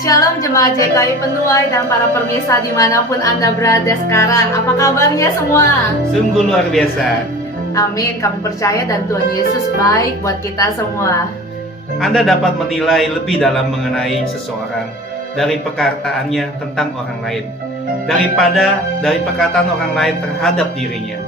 Shalom jemaat JKI Penuai dan para pemirsa dimanapun Anda berada sekarang. Apa kabarnya semua? Sungguh luar biasa. Amin, kami percaya dan Tuhan Yesus baik buat kita semua. Anda dapat menilai lebih dalam mengenai seseorang dari perkataannya tentang orang lain daripada dari perkataan orang lain terhadap dirinya.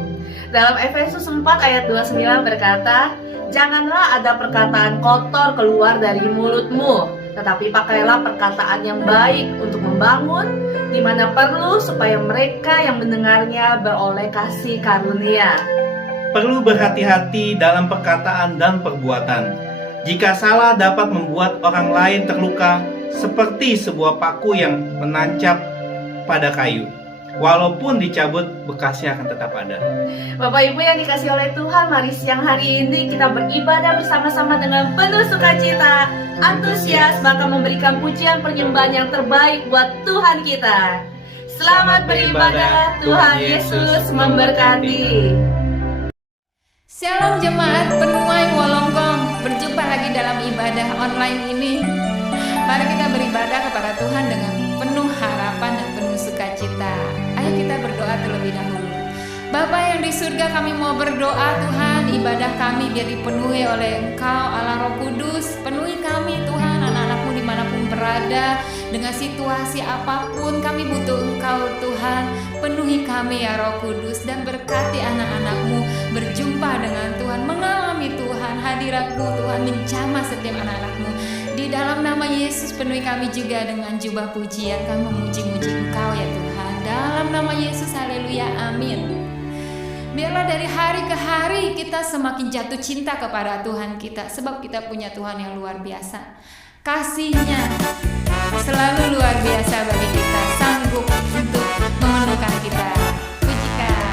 Dalam Efesus 4 ayat 29 berkata, "Janganlah ada perkataan kotor keluar dari mulutmu, tetapi pakailah perkataan yang baik untuk membangun, di mana perlu supaya mereka yang mendengarnya beroleh kasih karunia." Perlu berhati-hati dalam perkataan dan perbuatan. Jika salah dapat membuat orang lain terluka seperti sebuah paku yang menancap pada kayu. Walaupun dicabut, bekasnya akan tetap ada. Bapak Ibu yang dikasih oleh Tuhan, mari siang hari ini kita beribadah bersama-sama dengan penuh sukacita, antusias, bahkan memberikan pujian penyembahan yang terbaik buat Tuhan kita. Selamat beribadah, Tuhan Yesus memberkati. Shalom jemaat Penuai Wolonggong, berjumpa lagi dalam ibadah online ini. Mari kita beribadah kepada Tuhan dengan penuh harapan dan penuh sukacita. Ayo kita berdoa terlebih dahulu. Bapa yang di surga, kami mau berdoa Tuhan, ibadah kami biar dipenuhi oleh Engkau Allah Roh Kudus. Penuhi kami Tuhan, anak-anakmu dimanapun berada, dengan situasi apapun kami butuh Engkau Tuhan. Penuhi kami ya Roh Kudus, dan berkati anak-anakmu berjumpa dengan Tuhan, mengalami Tuhan hadirat-Mu Tuhan, menjamah setiap anak-anakmu. Di dalam nama Yesus penuhi kami juga dengan jubah pujian, kami memuji-muji Engkau ya Tuhan. Dalam nama Yesus, haleluya, amin. Biarlah dari hari ke hari kita semakin jatuh cinta kepada Tuhan kita, sebab kita punya Tuhan yang luar biasa. Kasih-Nya selalu luar biasa bagi kita, sanggup untuk memenuhkan kita. Pujikan.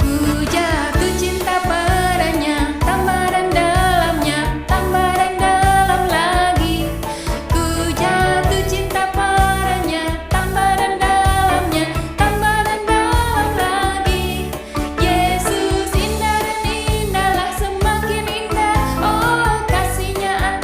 Ku jatuh cinta padanya, tambah dan dalamnya, tambah dan dalam lagi. Ku jatuh cinta padanya, tambah dan dalamnya, tambah dan dalam lagi. Yesus indah dan indahlah, semakin indah. Oh, kasih-Nya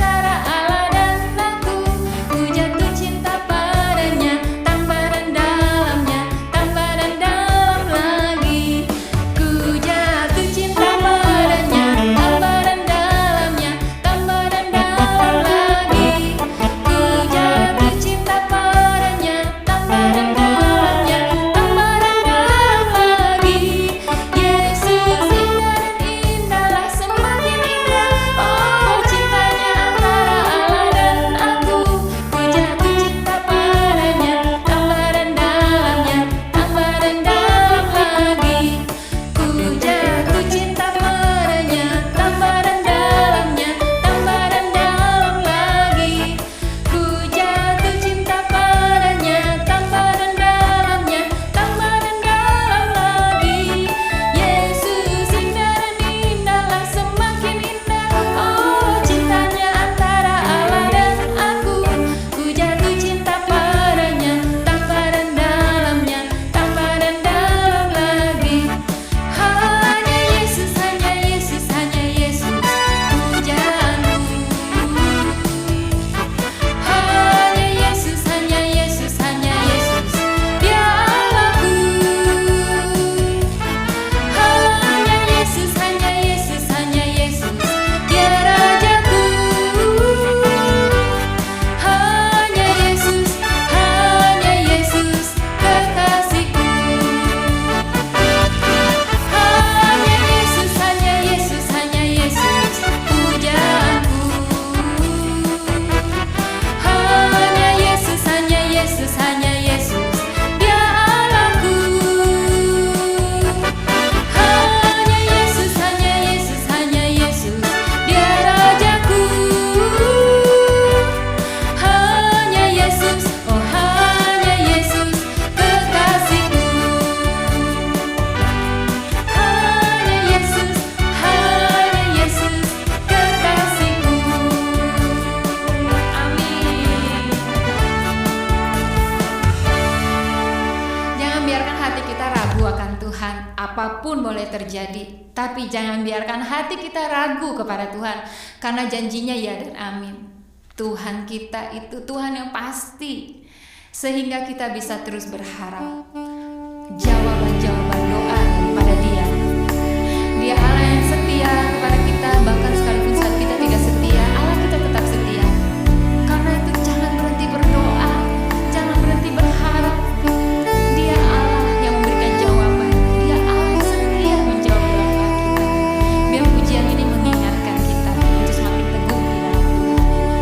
apapun boleh terjadi, tapi jangan biarkan hati kita ragu kepada Tuhan, karena janjinya ya dan amin. Tuhan kita itu Tuhan yang pasti, sehingga kita bisa terus berharap jawaban-jawaban doa daripada Dia. Dia Allah yang setia kepada kita, bahkan sekalipun saat kita tidak setia, Allah kita tetap setia. Karena itu jangan berhenti berdoa, jangan berhenti berharap. Dia Allah yang memberikan jawaban, Dia Allah yang setia menjawab doa kita. Biar pujian ini mengingatkan kita untuk semakin teguh di dalam Tuhan.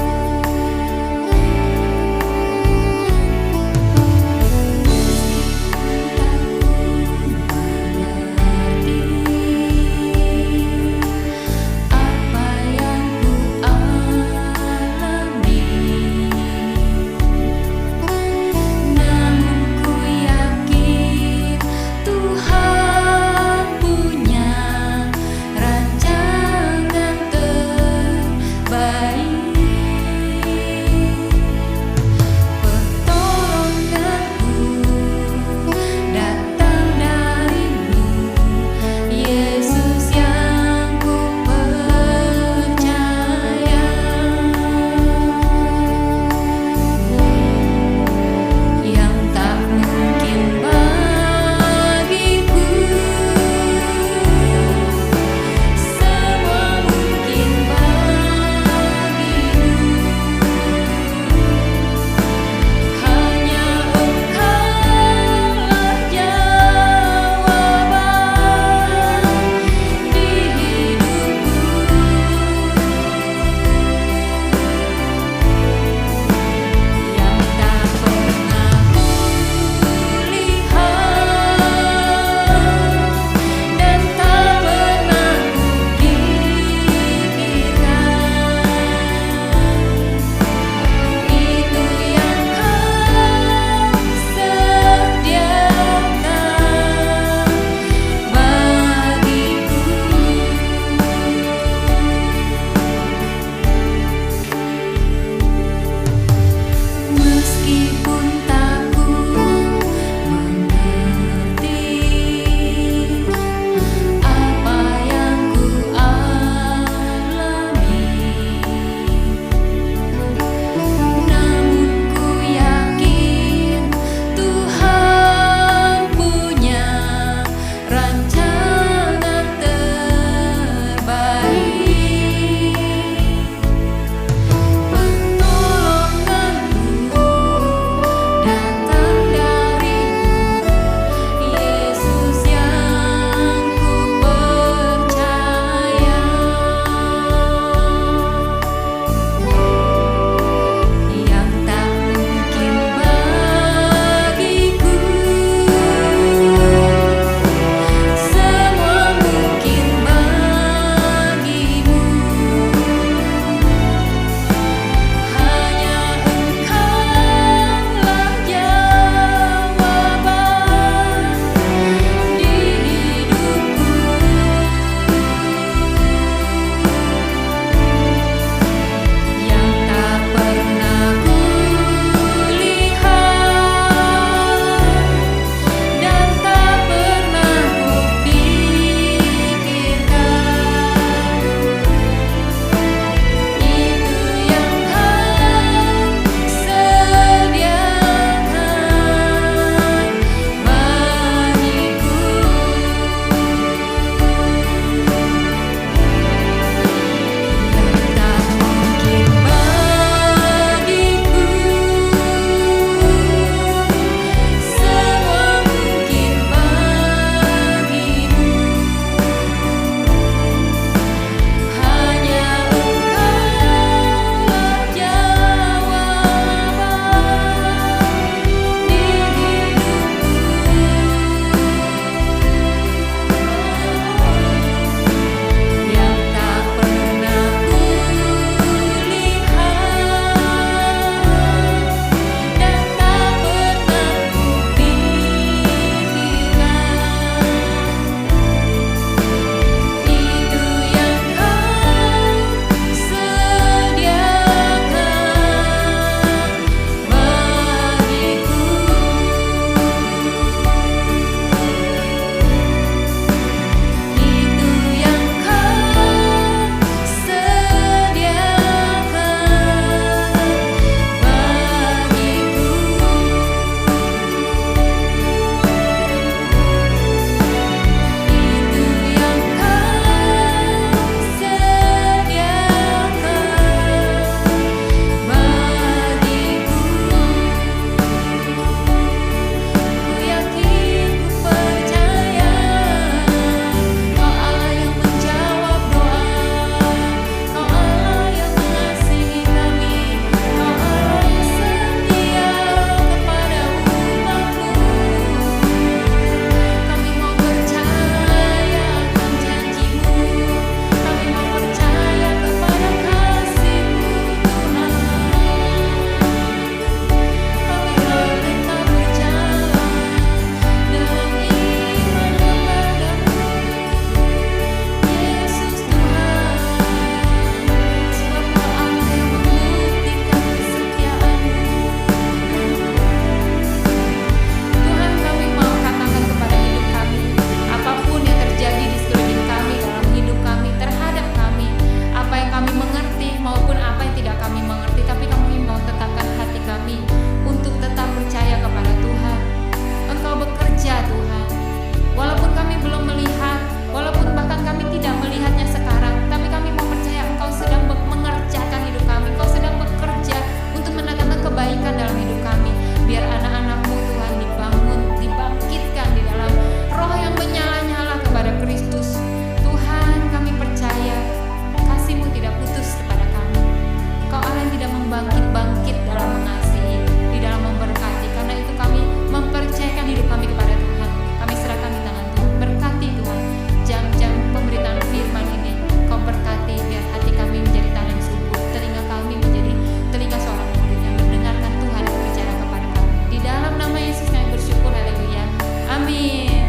bangkit dalam mengasihi, di dalam memberkati. Karena itu kami mempercayakan hidup kami kepada Tuhan. Kami serahkan di tangan Tuhan. Berkati Tuhan jam-jam pemberitaan firman ini. Kau berkati biar hati kami menjadi tangan subur, telinga kami menjadi telinga seorang murid yang mendengarkan Tuhan berbicara kepada kami. Di dalam nama Yesus kami bersyukur, haleluya, amin.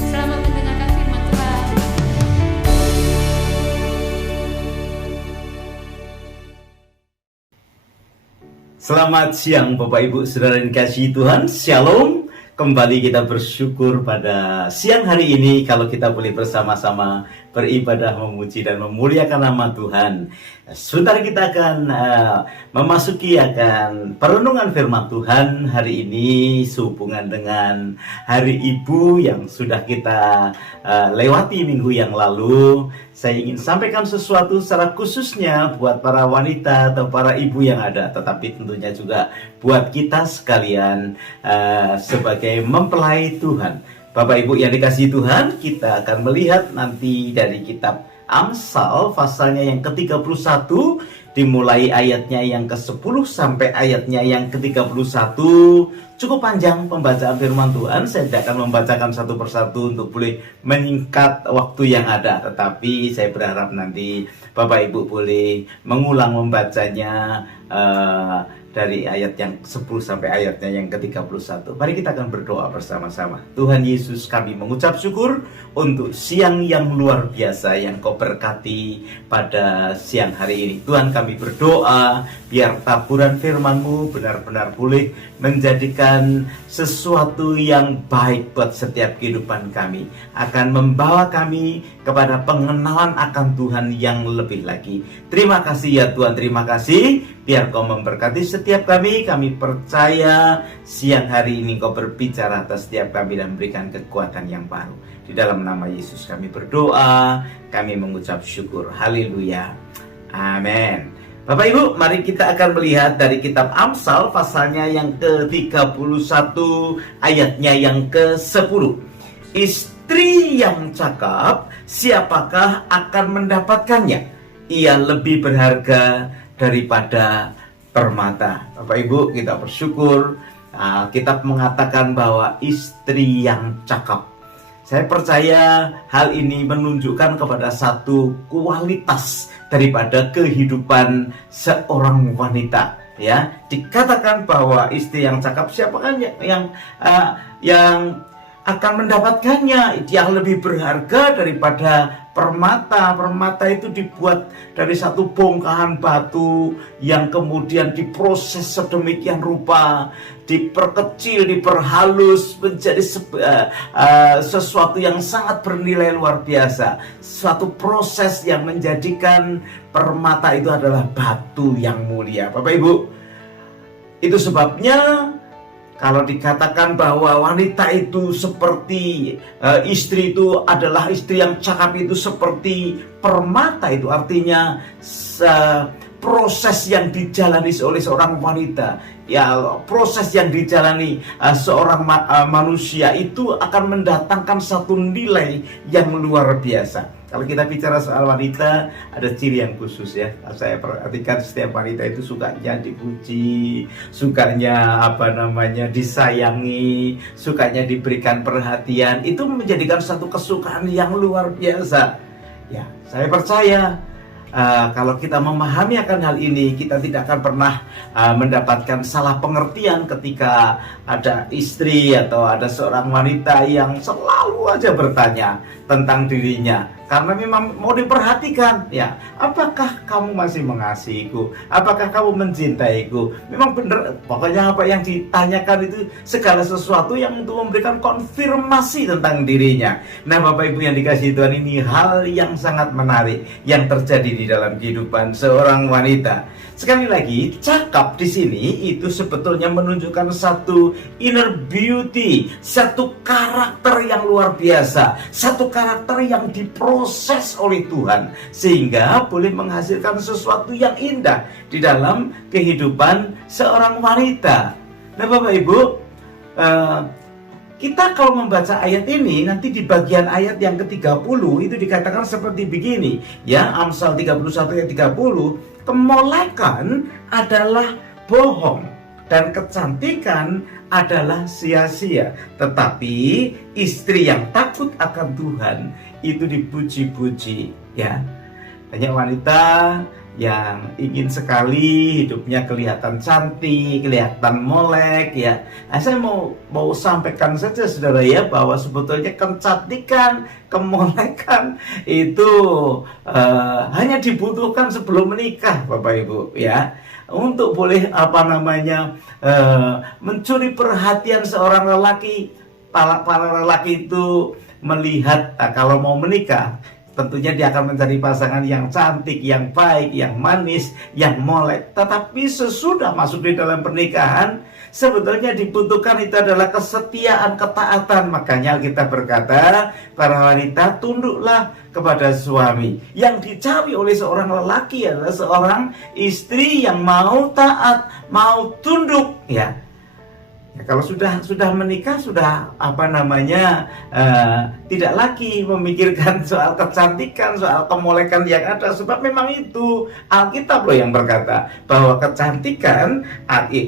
Selamat mendengarkan firman Tuhan. Selamat siang Bapak Ibu Saudara yang dikasihi Tuhan. Shalom. Kembali kita bersyukur pada siang hari ini kalau kita boleh bersama-sama beribadah, memuji dan memuliakan nama Tuhan. Sebentar kita akan memasuki akan perenungan firman Tuhan hari ini sehubungan dengan Hari Ibu yang sudah kita lewati minggu yang lalu. Saya ingin sampaikan sesuatu secara khususnya buat para wanita atau para ibu yang ada, tetapi tentunya juga buat kita sekalian sebagai mempelai Tuhan. Bapak Ibu yang dikasihi Tuhan, kita akan melihat nanti dari kitab Amsal pasalnya yang ke-31, dimulai ayatnya yang ke-10 sampai ayatnya yang ke-31. Cukup panjang pembacaan firman Tuhan. Saya tidak akan membacakan satu persatu untuk boleh menyingkat waktu yang ada, tetapi saya berharap nanti Bapak Ibu boleh mengulang membacanya dari ayat yang 10 sampai ayatnya yang ke-31. Mari kita akan berdoa bersama-sama. Tuhan Yesus, kami mengucap syukur untuk siang yang luar biasa yang Kau berkati pada siang hari ini. Tuhan, kami berdoa biar taburan firman-Mu benar-benar boleh menjadikan sesuatu yang baik buat setiap kehidupan kami, akan membawa kami kepada pengenalan akan Tuhan yang lebih lagi. Terima kasih ya Tuhan, terima kasih. Biar Kau memberkati setiap kami. Kami percaya siang hari ini Kau berbicara atas setiap kami dan memberikan kekuatan yang baru. Di dalam nama Yesus kami berdoa, kami mengucap syukur. Haleluya. Amin. Bapak Ibu, mari kita akan melihat dari kitab Amsal pasalnya yang ke-31 ayatnya yang ke-10. Istri yang cakap, siapakah akan mendapatkannya? Ia lebih berharga daripada permata. Bapak Ibu, kita bersyukur Alkitab mengatakan bahwa istri yang cakap. Saya percaya hal ini menunjukkan kepada satu kualitas daripada kehidupan seorang wanita. Ya, dikatakan bahwa istri yang cakap, siapakah yang akan mendapatkannya? Dia lebih berharga daripada permata. Permata itu dibuat dari satu bongkahan batu yang kemudian diproses sedemikian rupa, diperkecil, diperhalus menjadi sesuatu yang sangat bernilai luar biasa. Suatu proses yang menjadikan permata itu adalah batu yang mulia. Bapak Ibu, itu sebabnya kalau dikatakan bahwa wanita itu seperti istri itu adalah istri yang cakap itu seperti permata, itu artinya proses yang dijalani oleh seorang wanita, ya proses yang dijalani seorang manusia itu akan mendatangkan satu nilai yang luar biasa. Kalau kita bicara soal wanita, ada ciri yang khusus ya. Saya perhatikan setiap wanita itu sukanya dipuji, sukanya disayangi, sukanya diberikan perhatian. Itu menjadikan satu kesukaan yang luar biasa. Ya, saya percaya kalau kita memahami akan hal ini, kita tidak akan pernah mendapatkan salah pengertian ketika ada istri atau ada seorang wanita yang selalu aja bertanya tentang dirinya. Karena memang mau diperhatikan, ya, apakah kamu masih mengasihiku? Apakah kamu mencintaiku? Memang benar, pokoknya apa yang ditanyakan itu segala sesuatu yang untuk memberikan konfirmasi tentang dirinya. Nah, Bapak Ibu yang dikasihi Tuhan, ini hal yang sangat menarik yang terjadi di dalam kehidupan seorang wanita. Sekali lagi, cakap di sini itu sebetulnya menunjukkan satu inner beauty, satu karakter yang luar biasa, satu karakter yang diproses oleh Tuhan sehingga boleh menghasilkan sesuatu yang indah di dalam kehidupan seorang wanita. Nah, Bapak Ibu, kita kalau membaca ayat ini, nanti di bagian ayat yang ke-30 itu dikatakan seperti begini, ya, Amsal 31 ayat 30, kemolekan adalah bohong dan kecantikan adalah sia-sia. Tetapi istri yang takut akan Tuhan itu dipuji-puji, ya. Banyak wanita yang ingin sekali hidupnya kelihatan cantik, kelihatan molek, ya. Nah, saya mau sampaikan saja saudara ya, bahwa sebetulnya kecantikan, kemolekan itu hanya dibutuhkan sebelum menikah, Bapak Ibu, ya, untuk boleh mencuri perhatian seorang lelaki. Para lelaki itu melihat kalau mau menikah, tentunya dia akan mencari pasangan yang cantik, yang baik, yang manis, yang molek. Tetapi sesudah masuk di dalam pernikahan, sebetulnya dibutuhkan itu adalah kesetiaan, ketaatan. Makanya kita berkata, para wanita tunduklah kepada suami. Yang dicari oleh seorang lelaki adalah seorang istri yang mau taat, mau tunduk, ya. Ya, kalau sudah menikah, sudah tidak lagi memikirkan soal kecantikan, soal kemolekan yang ada, sebab memang itu Alkitab loh yang berkata bahwa kecantikan,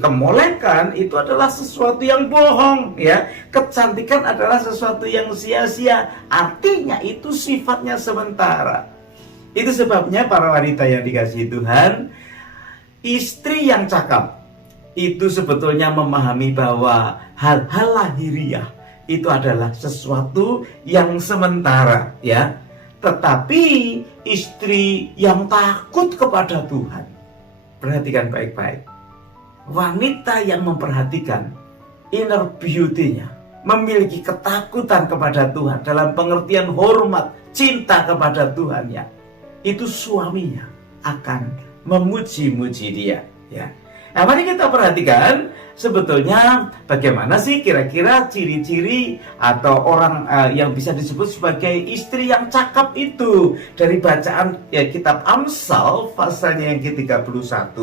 kemolekan itu adalah sesuatu yang bohong, ya. Kecantikan adalah sesuatu yang sia-sia, artinya itu sifatnya sementara. Itu sebabnya para wanita yang dikasihi Tuhan, istri yang cakap itu sebetulnya memahami bahwa hal-hal lahiriah itu adalah sesuatu yang sementara, ya. Tetapi istri yang takut kepada Tuhan, perhatikan baik-baik, wanita yang memperhatikan inner beauty-nya, memiliki ketakutan kepada Tuhan dalam pengertian hormat, cinta kepada Tuhannya, itu suaminya akan memuji-muji dia, ya. Nah, mari kita perhatikan sebetulnya bagaimana sih kira-kira ciri-ciri atau orang yang bisa disebut sebagai istri yang cakap itu. Dari bacaan kitab Amsal pasalnya yang ke-31,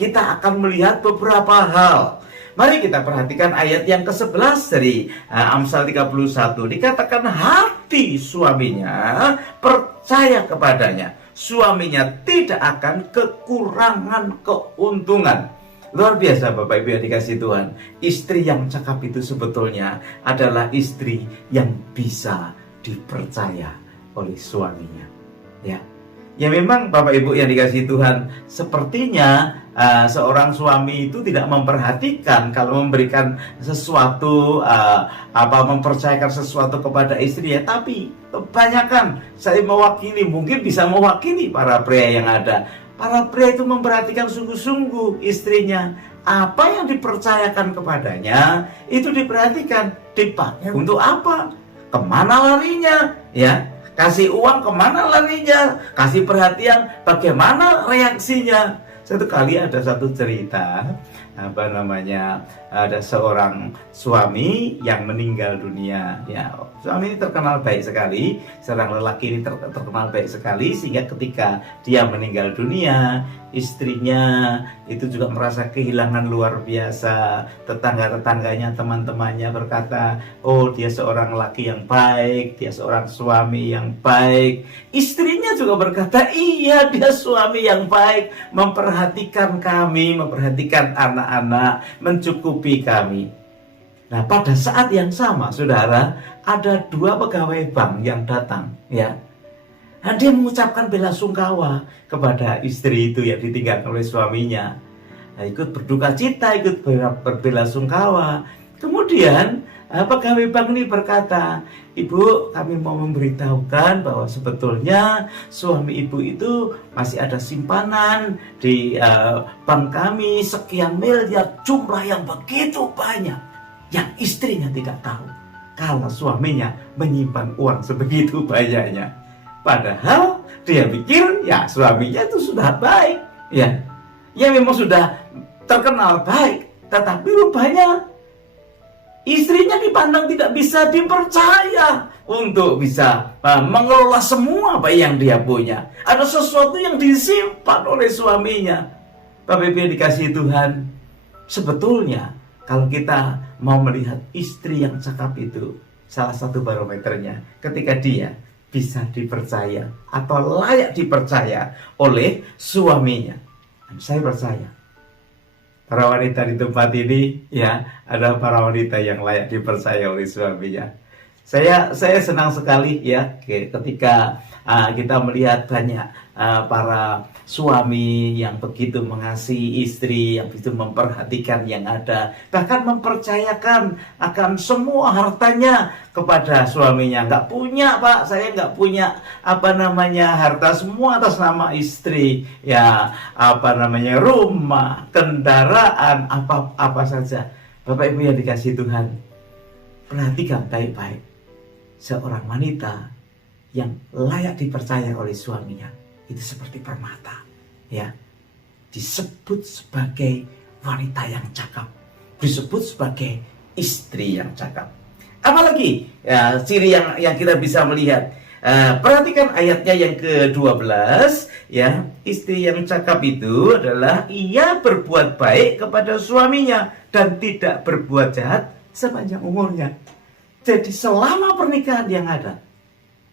kita akan melihat beberapa hal. Mari kita perhatikan ayat yang ke-11 dari Amsal 31. Dikatakan hati suaminya percaya kepadanya, suaminya tidak akan kekurangan keuntungan. Luar biasa Bapak Ibu yang dikasihi Tuhan. Istri yang cakap itu sebetulnya adalah istri yang bisa dipercaya oleh suaminya, ya. Ya memang Bapak Ibu yang dikasihi Tuhan, sepertinya seorang suami itu tidak memperhatikan kalau memberikan sesuatu, mempercayakan sesuatu kepada istri, ya. Tapi kebanyakan saya mewakili, mungkin bisa mewakili para pria yang ada. Para pria itu memperhatikan sungguh-sungguh istrinya. Apa yang dipercayakan kepadanya itu diperhatikan, dipakai untuk apa, kemana larinya, ya. Kasih uang kemana larinya, kasih perhatian bagaimana reaksinya. Satu kali ada satu cerita, ada seorang suami yang meninggal dunia, ya. Suami ini terkenal baik sekali, seorang lelaki ini terkenal baik sekali, sehingga ketika dia meninggal dunia, istrinya itu juga merasa kehilangan luar biasa. Tetangga-tetangganya, teman-temannya berkata, oh dia seorang laki yang baik, dia seorang suami yang baik. Istrinya juga berkata, iya dia suami yang baik, memperhatikan kami, memperhatikan anak-anak, mencukupi kami. Nah, pada saat yang sama, saudara, ada dua pegawai bank yang datang, ya. Nah, dia mengucapkan bela sungkawa kepada istri itu yang ditinggalkan oleh suaminya. Nah, ikut berduka cita, ikut berbela sungkawa. Kemudian pegawai bank ini berkata, Ibu, kami mau memberitahukan bahwa sebetulnya suami ibu itu masih ada simpanan di bank kami sekian miliar, jumlah yang begitu banyak, yang istrinya tidak tahu kalau suaminya menyimpan uang sebegitu banyaknya. Padahal dia pikir ya suaminya itu sudah baik, ya memang sudah terkenal baik, tetapi rupanya istrinya dipandang tidak bisa dipercaya untuk bisa mengelola semua apa yang dia punya. Ada sesuatu yang disimpan oleh suaminya. Bapak Ibu yang dikasihi Tuhan, sebetulnya kalau kita mau melihat istri yang cakap itu, salah satu barometernya ketika dia bisa dipercaya atau layak dipercaya oleh suaminya. Dan saya percaya para wanita di tempat ini ya, ada para wanita yang layak dipercaya oleh suaminya. Saya senang sekali ya ketika kita melihat banyak para suami yang begitu mengasihi istri, yang begitu memperhatikan yang ada, bahkan mempercayakan akan semua hartanya kepada suaminya. Nggak punya Pak, saya nggak punya harta, semua atas nama istri ya, rumah, kendaraan, apa saja. Bapak Ibu yang dikasihi Tuhan, perhatikan baik-baik seorang wanita yang layak dipercaya oleh suaminya itu seperti permata ya, disebut sebagai wanita yang cakap, disebut sebagai istri yang cakap. Apalagi ya, ciri yang kita bisa melihat, perhatikan ayatnya yang ke-12 ya, istri yang cakap itu adalah ia berbuat baik kepada suaminya dan tidak berbuat jahat sepanjang umurnya. Jadi selama pernikahan yang ada,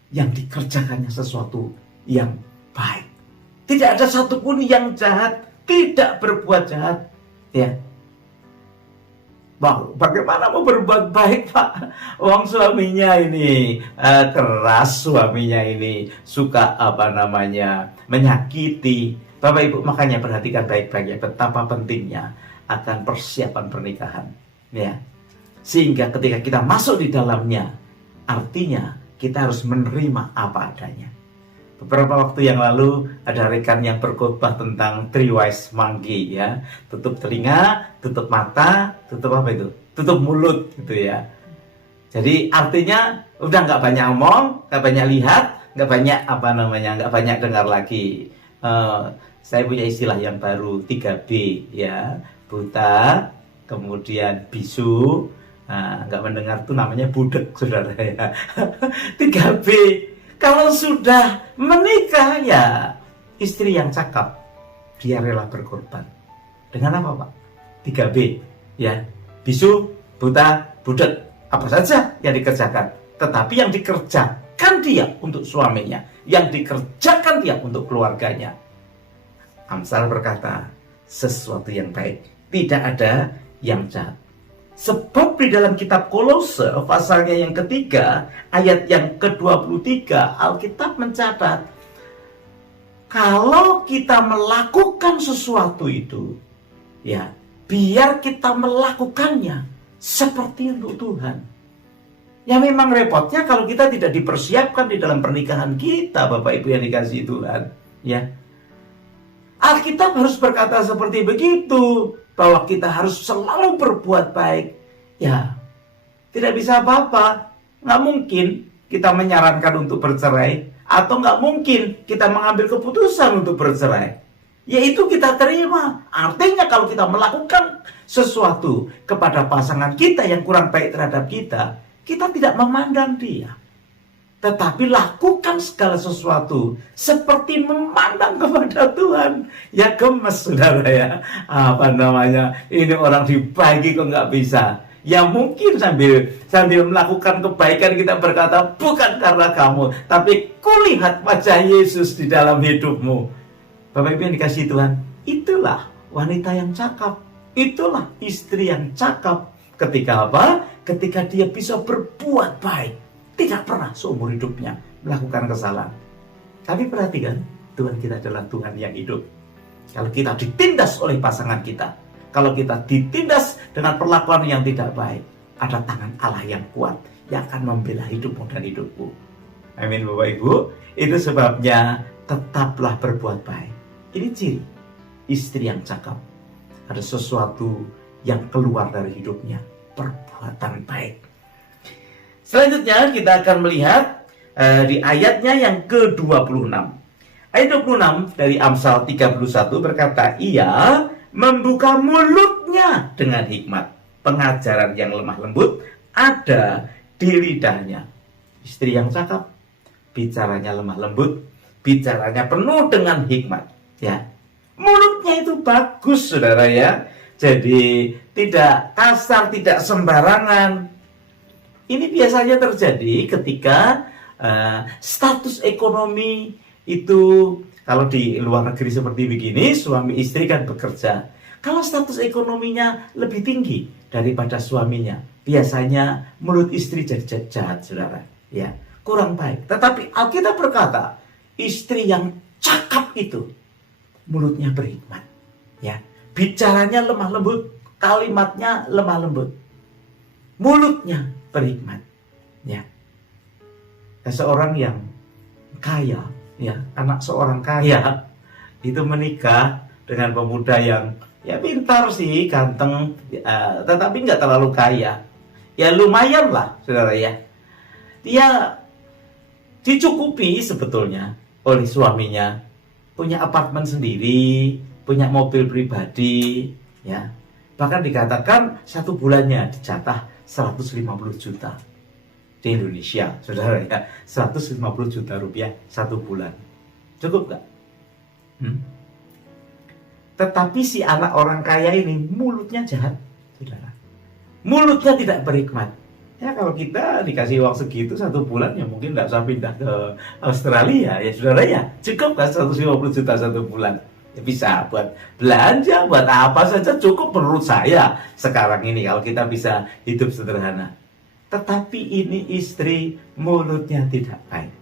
yang dikerjakannya sesuatu yang baik. Tidak ada satupun yang jahat, tidak berbuat jahat. Ya. Bagaimana mau berbuat baik, Pak? Uang suaminya ini keras, suaminya ini suka menyakiti. Bapak Ibu, makanya perhatikan baik-baik ya, betapa pentingnya akan persiapan pernikahan. Ya. Sehingga ketika kita masuk di dalamnya, artinya kita harus menerima apa adanya. Beberapa waktu yang lalu ada rekan yang berkhotbah tentang three wise monkey ya. Tutup telinga, tutup mata, tutup tutup mulut gitu ya. Jadi artinya udah nggak banyak ngomong, nggak banyak lihat, nggak banyak dengar lagi. Saya punya istilah yang baru 3B ya. Buta, kemudian bisu, nggak mendengar tuh namanya budek, saudara ya. 3B, kalau sudah menikah ya istri yang cakap, dia rela berkorban. Dengan apa Pak? 3B ya, bisu, buta, budek, apa saja yang dikerjakan, tetapi yang dikerjakan dia untuk suaminya, yang dikerjakan dia untuk keluarganya. Amsal berkata, sesuatu yang baik, tidak ada yang jahat. Sebab di dalam kitab Kolose pasalnya yang ketiga ayat yang ke-23, Alkitab mencatat kalau kita melakukan sesuatu itu ya, biar kita melakukannya seperti untuk Tuhan. Ya memang repotnya kalau kita tidak dipersiapkan di dalam pernikahan kita, Bapak Ibu yang dikasihi Tuhan ya. Alkitab harus berkata seperti begitu, bahwa kita harus selalu berbuat baik. Ya, tidak bisa apa-apa. Nggak mungkin kita menyarankan untuk bercerai, atau nggak mungkin kita mengambil keputusan untuk bercerai. Yaitu kita terima. Artinya kalau kita melakukan sesuatu kepada pasangan kita yang kurang baik terhadap kita, kita tidak memandang dia, tetapi lakukan segala sesuatu seperti memandang kepada Tuhan. Ya gemes saudara ya. Ini orang dibagi kok nggak bisa. Ya mungkin sambil melakukan kebaikan kita berkata, bukan karena kamu, tapi kulihat wajah Yesus di dalam hidupmu. Bapak Ibu yang dikasihi Tuhan, itulah wanita yang cakap. Itulah istri yang cakap. Ketika apa? Ketika dia bisa berbuat baik. Tidak pernah seumur hidupnya melakukan kesalahan. Tapi perhatikan, Tuhan kita adalah Tuhan yang hidup. Kalau kita ditindas oleh pasangan kita, kalau kita ditindas dengan perlakuan yang tidak baik, ada tangan Allah yang kuat yang akan membela hidupmu dan hidupku. Amin Bapak Ibu. Itu sebabnya tetaplah berbuat baik. Ini ciri istri yang cakap. Ada sesuatu yang keluar dari hidupnya, perbuatan baik. Selanjutnya kita akan melihat di ayatnya yang ke-26. Ayat 26 dari Amsal 31 berkata, ia membuka mulutnya dengan hikmat. Pengajaran yang lemah lembut ada di lidahnya. Istri yang cakap, bicaranya lemah lembut, bicaranya penuh dengan hikmat. Ya, mulutnya itu bagus saudara ya. Jadi tidak kasar, tidak sembarangan. Ini biasanya terjadi ketika status ekonomi itu, kalau di luar negeri seperti begini, suami istri kan bekerja. Kalau status ekonominya lebih tinggi daripada suaminya, biasanya mulut istri jadi jahat, saudara. Ya, kurang baik. Tetapi Alkitab berkata, istri yang cakap itu mulutnya berhikmat. Ya, bicaranya lemah lembut, kalimatnya lemah lembut, mulutnya berhikmat. Ya, seorang yang kaya, ya, anak seorang kaya itu menikah dengan pemuda yang ya pintar sih, ganteng, tetapi nggak terlalu kaya. Ya lumayan lah, saudara ya. Dia dicukupi sebetulnya oleh suaminya, punya apartemen sendiri, punya mobil pribadi, ya. Bahkan dikatakan satu bulannya dijatah 150 juta di Indonesia, saudara ya. 150 juta rupiah satu bulan. Cukup nggak? Tetapi si anak orang kaya ini mulutnya jahat, saudara. Mulutnya tidak berhikmat. Ya kalau kita dikasih uang segitu satu bulan, ya mungkin tidak usah pindah ke Australia, ya saudara ya. Cukup kan 150 juta satu bulan. Ya, bisa buat belanja, buat apa saja cukup menurut saya sekarang ini kalau kita bisa hidup sederhana. Tetapi ini istri mulutnya tidak baik.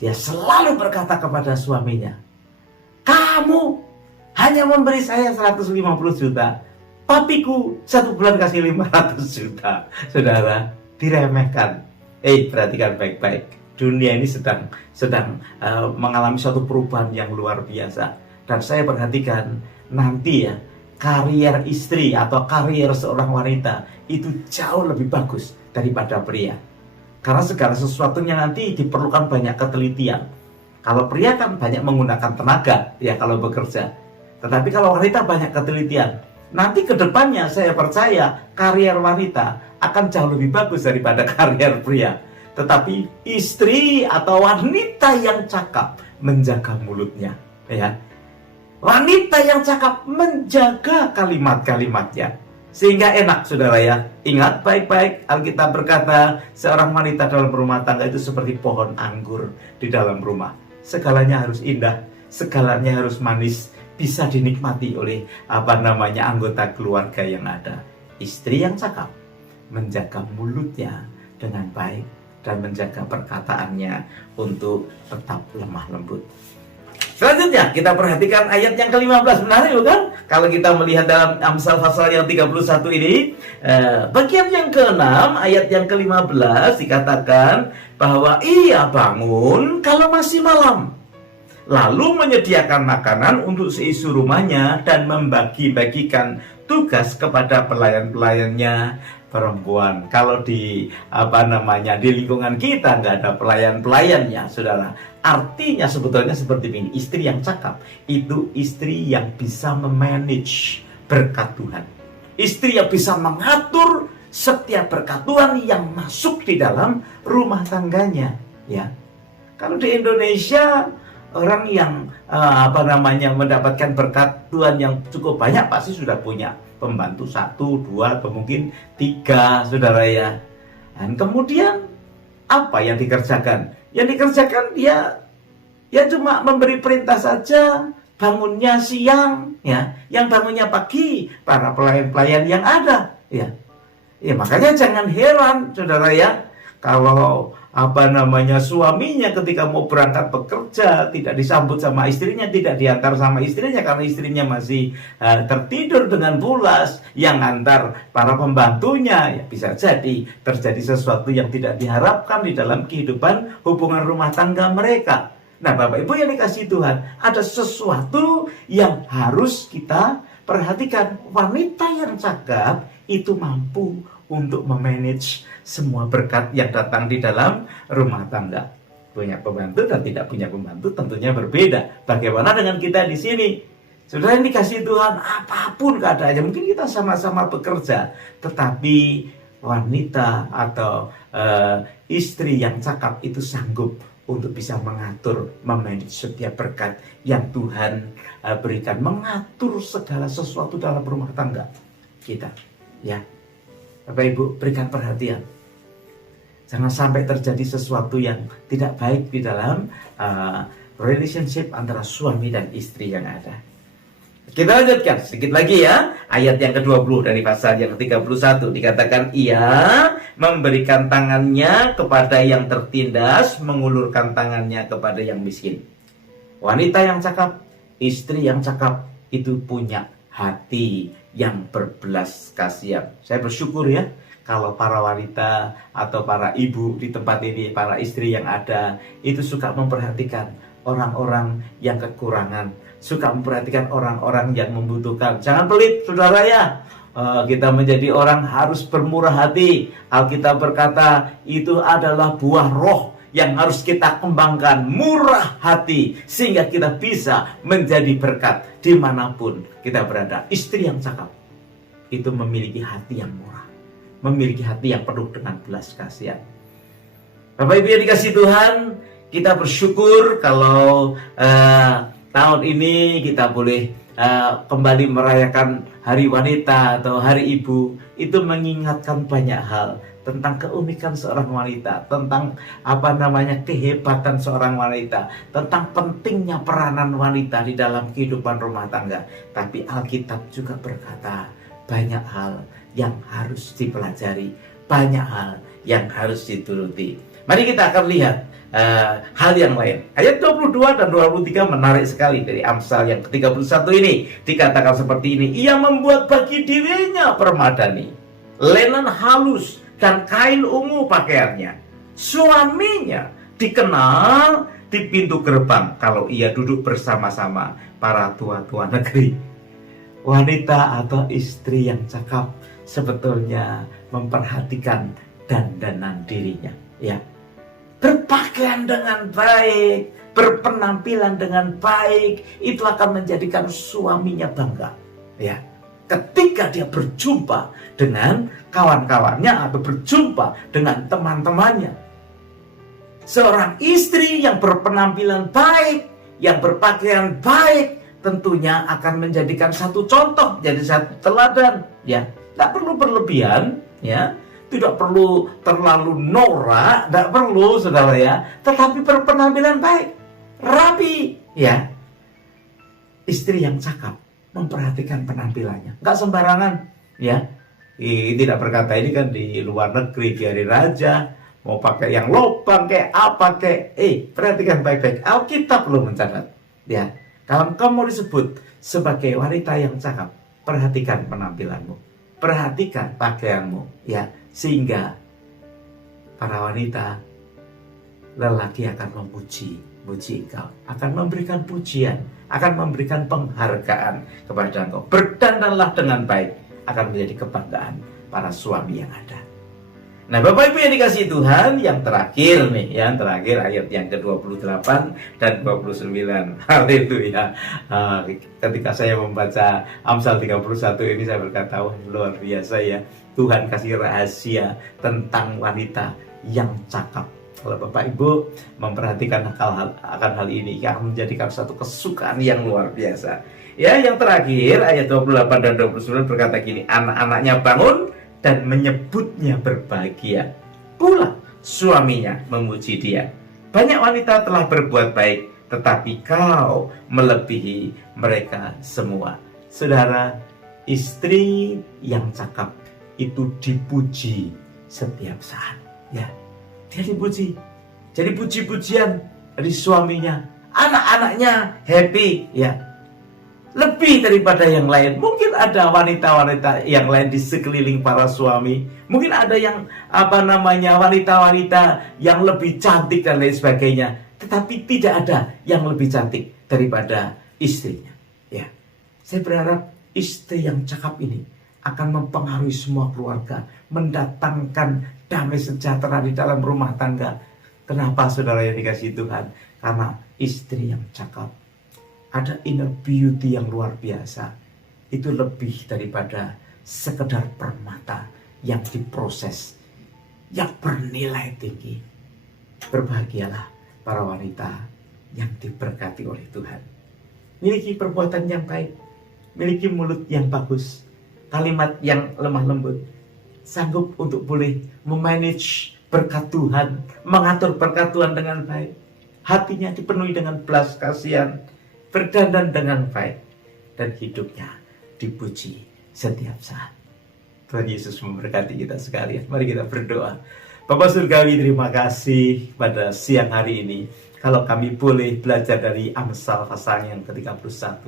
Dia selalu berkata kepada suaminya, kamu hanya memberi saya 150 juta, papiku satu bulan kasih 500 juta. Saudara, diremehkan. Perhatikan baik-baik. Dunia ini sedang mengalami suatu perubahan yang luar biasa. Dan saya perhatikan nanti ya, karier istri atau karier seorang wanita itu jauh lebih bagus daripada pria. Karena segala sesuatunya nanti diperlukan banyak ketelitian. Kalau pria kan banyak menggunakan tenaga ya kalau bekerja. Tetapi kalau wanita banyak ketelitian. Nanti ke depannya saya percaya karier wanita akan jauh lebih bagus daripada karier pria. Tetapi istri atau wanita yang cakap menjaga mulutnya, ya. Wanita yang cakap menjaga kalimat-kalimatnya sehingga enak, saudara ya. Ingat baik-baik, Alkitab berkata seorang wanita dalam rumah tangga itu seperti pohon anggur di dalam rumah. Segalanya harus indah, segalanya harus manis, bisa dinikmati oleh anggota keluarga yang ada. Istri yang cakap menjaga mulutnya dengan baik dan menjaga perkataannya untuk tetap lemah lembut. Selanjutnya kita perhatikan ayat yang ke-15. Menarik bukan? Kalau kita melihat dalam Amsal pasal yang 31 ini, bagian yang ke-6 ayat yang ke-15 dikatakan bahwa ia bangun kalau masih malam, lalu menyediakan makanan untuk seisi rumahnya dan membagi-bagikan tugas kepada pelayan-pelayannya perempuan. Kalau di di lingkungan kita nggak ada pelayan-pelayannya, saudara. Artinya sebetulnya seperti ini, istri yang cakap itu istri yang bisa memanage berkat Tuhan. Istri yang bisa mengatur setiap berkat Tuhan yang masuk di dalam rumah tangganya, ya. Kalau di Indonesia orang yang mendapatkan berkat Tuhan yang cukup banyak pasti sudah punya pembantu 1, 2 atau mungkin 3, saudara ya. Dan kemudian apa yang dikerjakan? Yang dikerjakan dia cuma memberi perintah saja, bangunnya siang, ya, yang bangunnya pagi para pelayan-pelayan yang ada, ya. Ya makanya jangan heran, saudara ya, kalau suaminya ketika mau berangkat bekerja tidak disambut sama istrinya, tidak diantar sama istrinya karena istrinya masih tertidur dengan pulas, yang antar para pembantunya. Ya bisa jadi terjadi sesuatu yang tidak diharapkan di dalam kehidupan hubungan rumah tangga mereka. Nah, Bapak Ibu yang dikasihi Tuhan, ada sesuatu yang harus kita perhatikan. Wanita yang cakap itu mampu untuk memanage semua berkat yang datang di dalam rumah tangga. Punya pembantu dan tidak punya pembantu tentunya berbeda. Bagaimana dengan kita di sini? Saudara yang dikasihi Tuhan, apapun keadaannya, mungkin kita sama-sama bekerja, tetapi wanita atau istri yang cakap itu sanggup untuk bisa mengatur, memanage setiap berkat yang Tuhan berikan, mengatur segala sesuatu dalam rumah tangga kita, ya. Bapak Ibu berikan perhatian. Jangan sampai terjadi sesuatu yang tidak baik di dalam relationship antara suami dan istri yang ada. Kita lanjutkan sedikit lagi ya. Ayat yang ke-20 dari pasal yang ke-31 dikatakan, ia memberikan tangannya kepada yang tertindas, mengulurkan tangannya kepada yang miskin. Wanita yang cakap, istri yang cakap itu punya hati yang berbelas kasihan. Saya bersyukur ya kalau para wanita atau para ibu di tempat ini, para istri yang ada, itu suka memperhatikan orang-orang yang kekurangan, suka memperhatikan orang-orang yang membutuhkan. Jangan pelit, saudara ya. Kita menjadi orang harus bermurah hati. Alkitab berkata itu adalah buah roh yang harus kita kembangkan, murah hati, sehingga kita bisa menjadi berkat dimanapun kita berada. Istri yang cakap itu memiliki hati yang murah, memiliki hati yang penuh dengan belas kasihan. Bapak Ibu yang dikasihi Tuhan, kita bersyukur kalau tahun ini kita boleh kembali merayakan Hari Wanita atau Hari Ibu. Itu mengingatkan banyak hal tentang keunikan seorang wanita, tentang kehebatan seorang wanita, tentang pentingnya peranan wanita di dalam kehidupan rumah tangga. Tapi Alkitab juga berkata banyak hal yang harus dipelajari, banyak hal yang harus dituruti. Mari kita akan lihat hal yang lain. Ayat 22 dan 23 menarik sekali dari Amsal yang ke-31 ini. Dikatakan seperti ini, ia membuat bagi dirinya permadani, linen halus dan kain ungu pakaiannya. Suaminya dikenal di pintu gerbang kalau ia duduk bersama-sama para tua-tua negeri. Wanita atau istri yang cakap sebetulnya memperhatikan dandanan dirinya, ya. Berpakaian dengan baik, berpenampilan dengan baik, itu akan menjadikan suaminya bangga, ya. Ketika dia berjumpa dengan kawan-kawannya atau berjumpa dengan teman-temannya. Seorang istri yang berpenampilan baik, yang berpakaian baik, tentunya akan menjadikan satu contoh, jadi satu teladan, ya. Tidak perlu berlebihan, ya. Tidak perlu terlalu norak, tidak perlu, saudara ya. Tetapi berpenampilan baik, rapi, ya. Istri yang cakap memperhatikan penampilannya, nggak sembarangan, ya. Tidak berkata ini kan di luar negeri, di hari raja, mau pakai yang lobang kayak apa kayak, perhatikan baik-baik. Alkitab perlu mencatat, ya. Kalau kamu disebut sebagai wanita yang cakap, perhatikan penampilanmu, perhatikan pakaianmu, ya. Sehingga para wanita, lelaki akan memuji engkau, akan memberikan pujian, akan memberikan penghargaan kepada engkau. Berdandanlah dengan baik, akan menjadi kebanggaan para suami yang ada. Nah, Bapak Ibu yang dikasihi Tuhan, yang terakhir nih, yang terakhir ayat yang ke-28 dan 29. Haleluya. Ketika saya membaca Amsal 31 ini, saya berkata, wah, luar biasa ya. Tuhan kasih rahasia tentang wanita yang cakap. Kalau Bapak Ibu memperhatikan akan hal ini, akan menjadikan satu kesukaan yang luar biasa. Ya, yang terakhir ayat 28 dan 29 berkata gini, anak-anaknya bangun dan menyebutnya berbahagia. Pula suaminya memuji dia. Banyak wanita telah berbuat baik, tetapi kau melebihi mereka semua. Saudara, istri yang cakap itu dipuji setiap saat, ya. Dia dipuji. Jadi puji-pujian dari suaminya, anak-anaknya happy, ya. Lebih daripada yang lain. Mungkin ada wanita-wanita yang lain di sekeliling para suami. Mungkin ada yang wanita-wanita yang lebih cantik dan lain sebagainya. Tetapi tidak ada yang lebih cantik daripada istrinya, ya. Saya berharap istri yang cakap ini akan mempengaruhi semua keluarga, mendatangkan damai sejahtera di dalam rumah tangga. Kenapa, saudara yang dikasihi Tuhan? Karena istri yang cakap ada inner beauty yang luar biasa. Itu lebih daripada sekedar permata yang diproses, yang bernilai tinggi. Berbahagialah para wanita yang diberkati oleh Tuhan. Miliki perbuatan yang baik, miliki mulut yang bagus, kalimat yang lemah lembut, sanggup untuk boleh memanage berkat Tuhan, mengatur berkat Tuhan dengan baik. Hatinya dipenuhi dengan belas kasihan, berdandan dengan baik, dan hidupnya dipuji setiap saat. Tuhan Yesus memberkati kita sekalian. Mari kita berdoa. Bapa Surgawi, terima kasih pada siang hari ini. Kalau kami boleh belajar dari Amsal pasal yang ke-31.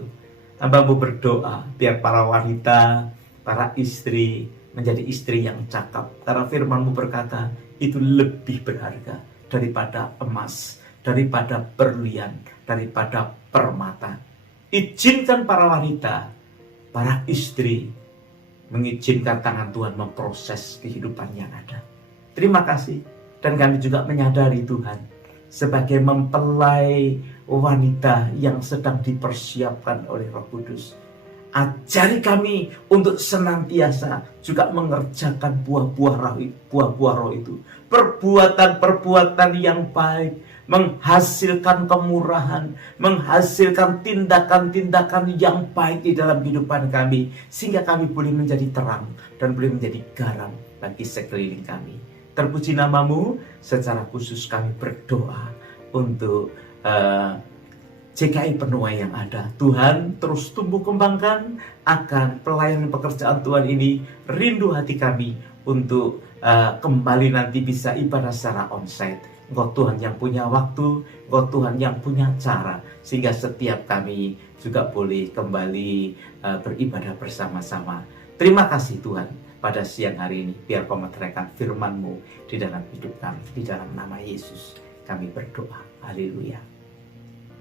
Hamba-Mu berdoa biar para wanita, para istri menjadi istri yang cakap. Karena firman-Mu berkata, itu lebih berharga daripada emas, daripada berlian, daripada permata. Izinkan para wanita, para istri, mengizinkan tangan Tuhan memproses kehidupan yang ada. Terima kasih. Dan kami juga menyadari Tuhan, sebagai mempelai wanita yang sedang dipersiapkan oleh Roh Kudus, ajari kami untuk senantiasa juga mengerjakan buah-buah roh itu. Perbuatan-perbuatan yang baik, menghasilkan kemurahan, menghasilkan tindakan-tindakan yang baik di dalam kehidupan kami, sehingga kami boleh menjadi terang dan boleh menjadi garam bagi sekeliling kami. Terpuji nama-Mu. Secara khusus kami berdoa untuk JKI Penuai yang ada. Tuhan terus tumbuh kembangkan akan pelayanan pekerjaan Tuhan ini. Rindu hati kami untuk kembali nanti bisa ibadah secara onsite. Engkau Tuhan yang punya waktu, Engkau Tuhan yang punya cara, sehingga setiap kami juga boleh kembali beribadah bersama-sama. Terima kasih Tuhan pada siang hari ini. Biar Kau meteraikan firman-Mu di dalam hidup kami. Di dalam nama Yesus kami berdoa. Haleluya.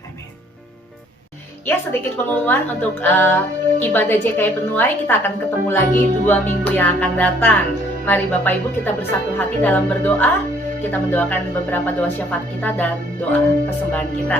Amin. Ya, sedikit pengumuman untuk ibadah JKI Penuai. Kita akan ketemu lagi 2 minggu yang akan datang. Mari Bapak Ibu kita bersatu hati dalam berdoa. Kita mendoakan beberapa doa syafaat kita dan doa persembahan kita.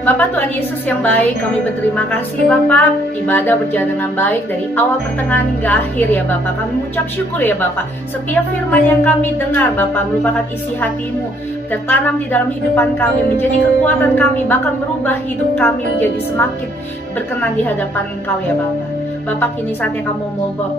Bapak Tuhan Yesus yang baik, kami berterima kasih Bapak. Ibadah berjalan dengan baik dari awal pertengahan hingga akhir ya Bapak. Kami mengucap syukur ya Bapak. Setiap firman yang kami dengar Bapak merupakan isi hati-Mu, tertanam di dalam kehidupan kami, menjadi kekuatan kami, bahkan merubah hidup kami menjadi semakin berkenan di hadapan Engkau ya Bapak. Bapak, kini saatnya Kamu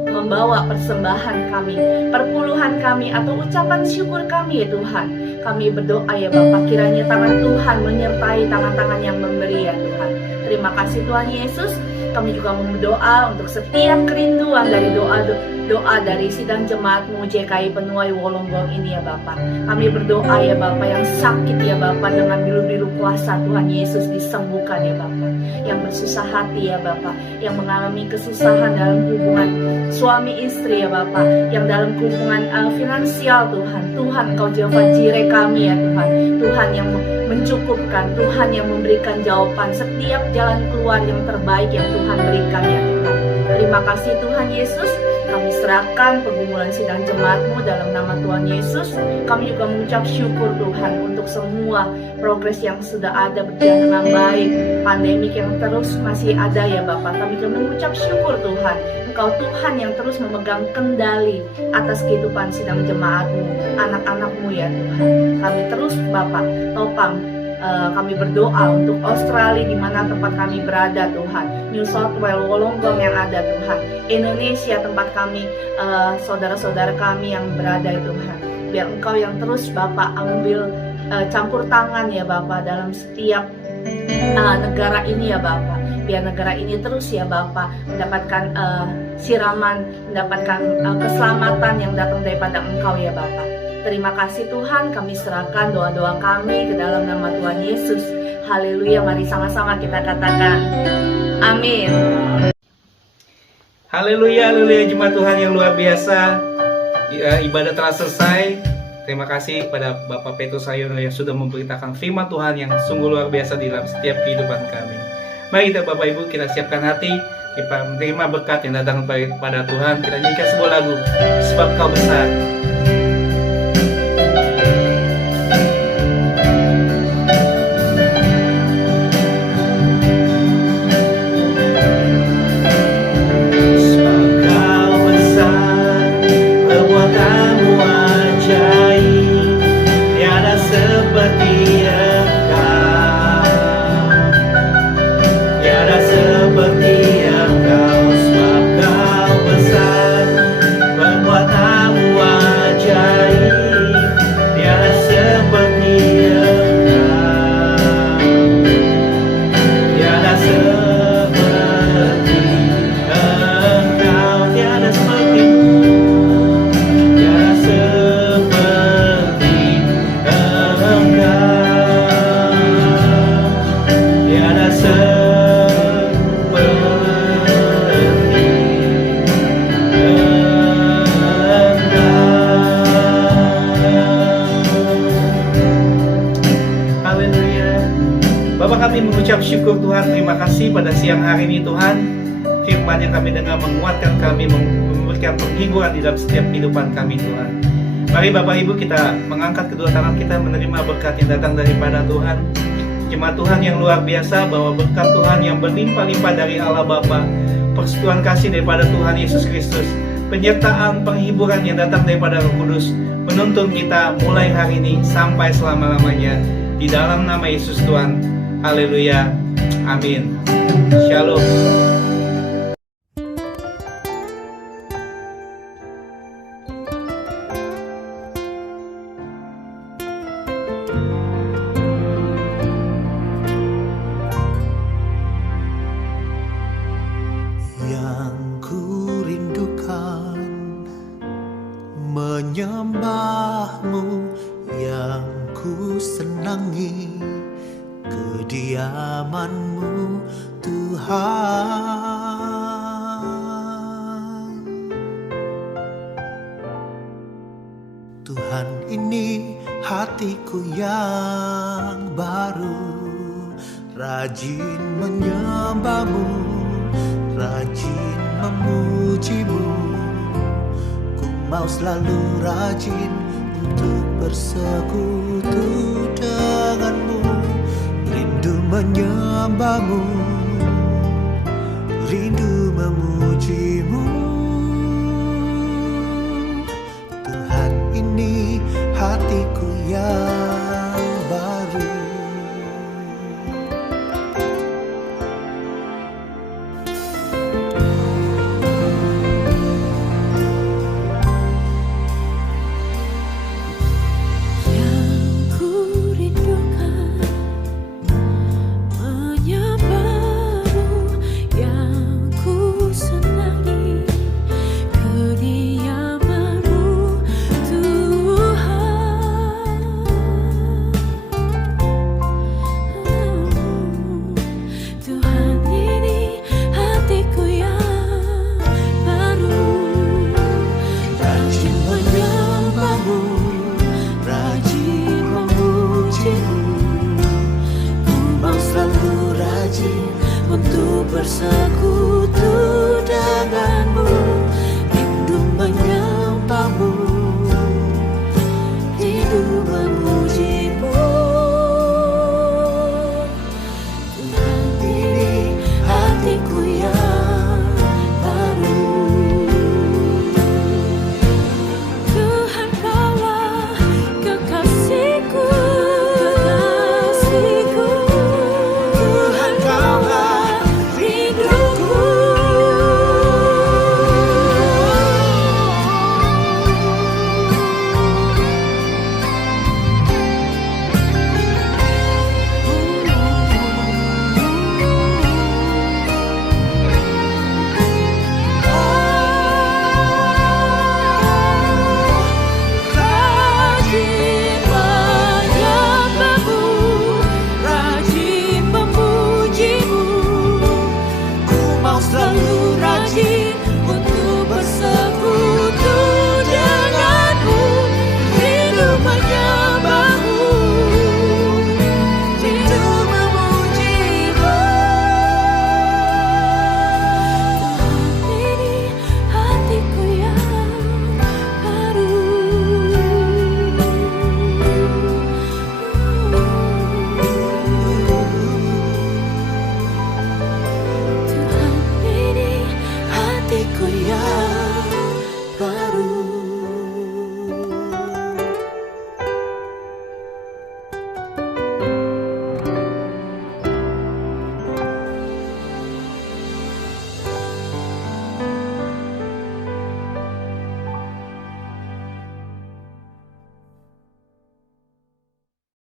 membawa persembahan kami, perpuluhan kami, atau ucapan syukur kami ya Tuhan. Kami berdoa ya Bapak, kiranya tangan Tuhan menyertai tangan-tangan yang memberi ya Tuhan. Terima kasih Tuhan Yesus. Kami juga berdoa untuk setiap kerinduan dari doa dari sidang jemaat-Mu JKI Penuai Wolonggong ini ya Bapak. Kami berdoa ya Bapak, yang sakit ya Bapak, dengan bilu-bilu kuasa Tuhan Yesus disembuhkan ya Bapak. Yang bersusah hati ya Bapak, yang mengalami kesusahan dalam hubungan suami istri ya Bapak, yang dalam hubungan finansial Tuhan. Tuhan Engkau Jehovah Jireh kami ya Tuhan. Tuhan yang mencukupkan, Tuhan yang memberikan jawaban setiap jalan keluar yang terbaik yang Tuhan berikan ya Tuhan. Terima kasih Tuhan Yesus. Kami serahkan pergumulan sidang jemaat-Mu dalam nama Tuhan Yesus. Kami juga mengucap syukur Tuhan untuk semua progres yang sudah ada berjalan dengan baik. Pandemik yang terus masih ada ya Bapak. Kami juga mengucap syukur Tuhan. Engkau Tuhan yang terus memegang kendali atas kehidupan sidang jemaat-Mu, anak-anak-Mu ya Tuhan. Kami terus Bapak topang. Kami berdoa untuk Australia di mana tempat kami berada Tuhan, New South Wales, Wollongong yang ada Tuhan, Indonesia tempat kami, saudara-saudara kami yang berada Tuhan. Biar Engkau yang terus Bapak ambil campur tangan ya Bapak dalam setiap negara ini ya Bapak. Biar negara ini terus ya Bapak mendapatkan siraman, mendapatkan keselamatan yang datang daripada Engkau ya Bapak. Terima kasih Tuhan, kami serahkan doa-doa kami ke dalam nama Tuhan Yesus. Haleluya, mari sama-sama kita katakan amin. Haleluya, haleluya jemaat Tuhan yang luar biasa. Ibadah telah selesai. Terima kasih kepada Bapak Petrus Sayono yang sudah memberitakan firman Tuhan yang sungguh luar biasa di dalam setiap kehidupan kami. Mari kita Bapak Ibu, kita siapkan hati, kita menerima berkat yang datang pada Tuhan. Kita nyanyikan sebuah lagu, Sebab Kau Besar. Perbuatanmu ucap syukur Tuhan, terima kasih pada siang hari ini Tuhan. Firman yang kami dengar menguatkan kami, memberikan penghiburan di dalam setiap kehidupan kami Tuhan. Mari Bapak Ibu kita mengangkat kedua tangan kita menerima berkat yang datang daripada Tuhan. Jemaat Tuhan yang luar biasa, bahwa berkat Tuhan yang berlimpah-limpah dari Allah Bapa, persekutuan kasih daripada Tuhan Yesus Kristus, penyertaan penghiburan yang datang daripada Roh Kudus menuntun kita mulai hari ini sampai selama-lamanya. Di dalam nama Yesus Tuhan. Haleluya. Amin. Shalom. Yang ku rindukan menyembahmu, yang ku senangi kediamanmu Tuhan. Tuhan, ini hatiku yang baru, rajin menyembahmu, rajin memujimu. Ku mau selalu rajin untuk bersekutu denganmu, rindu menyembahmu, rindu memujimu. Tuhan, ini hatiku yang baru. Bersekutu denganmu, rindu menyembahmu, rindu memujimu. Tuhan, ini hatiku yang baru. Tuhan, Kaulah kekasihku, kekasihku. Tuhan, Kaulah rinduku. Rajin menyembahmu, rajin memujimu. Ku mau selalu rajin untuk bersekutu denganmu, rindu menyembahmu, rindu memujimu. Tuhan, ini hatiku yang baru. Tuhan, ini hatiku yang